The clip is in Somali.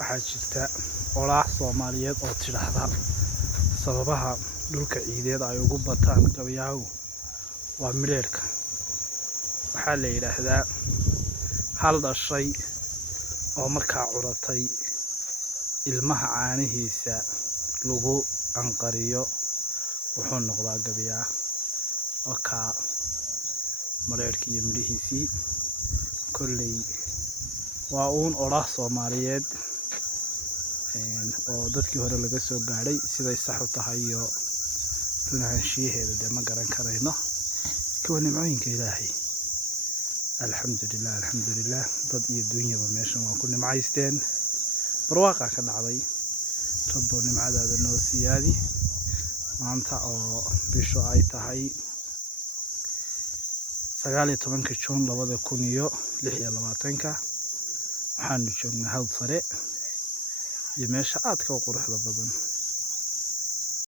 waxaa jirta olaah Soomaaliyeed oo tidhaahda sababaha dhulka ciideed ay ugu bataan gabayaagu waa mireerka. waxaa la yidhaahdaa hal dhashay oo markaa curatay ilmaha caanihiisa lagu anqariyo wuxuu noqdaa gabayaa. oo ka mireerka iyo midhihiisii kolley waa uun olaah Soomaaliyeed oo dadkii hore laga soo gaadhay siday sax u tahay iyo runaanshiyaheeda dee ma garan karayno. kuwa nimcooyinka Ilaahay alxamdulilah alxamdulilah dad iyo dunyaba meeshan waa ku nimcaysteen barwaaqaa ka dhacday. rabbow nimcadaada noo siyaadi. maanta oo bishu ay tahay 19 Juun 2026 waxaanu joognaa hawd sare iyo meesha aadka u quruxda badan